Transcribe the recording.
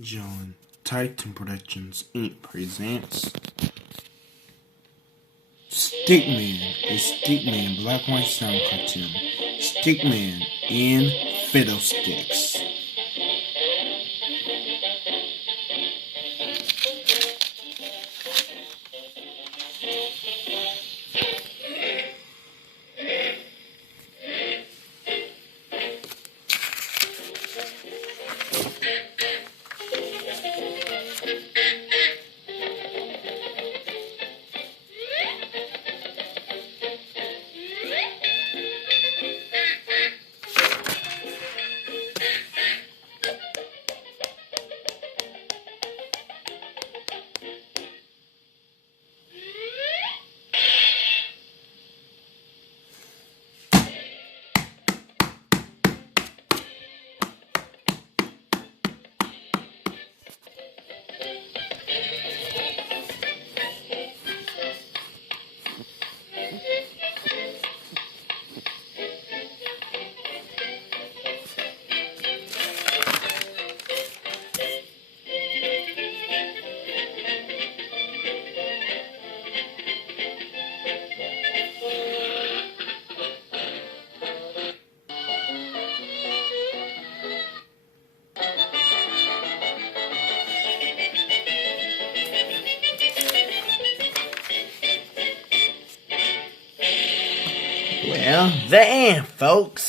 John Titan Productions Inc. presents Stickman, a Stickman black and white sound cartoon. Stickman in Fiddlesticks. Well, the end, folks.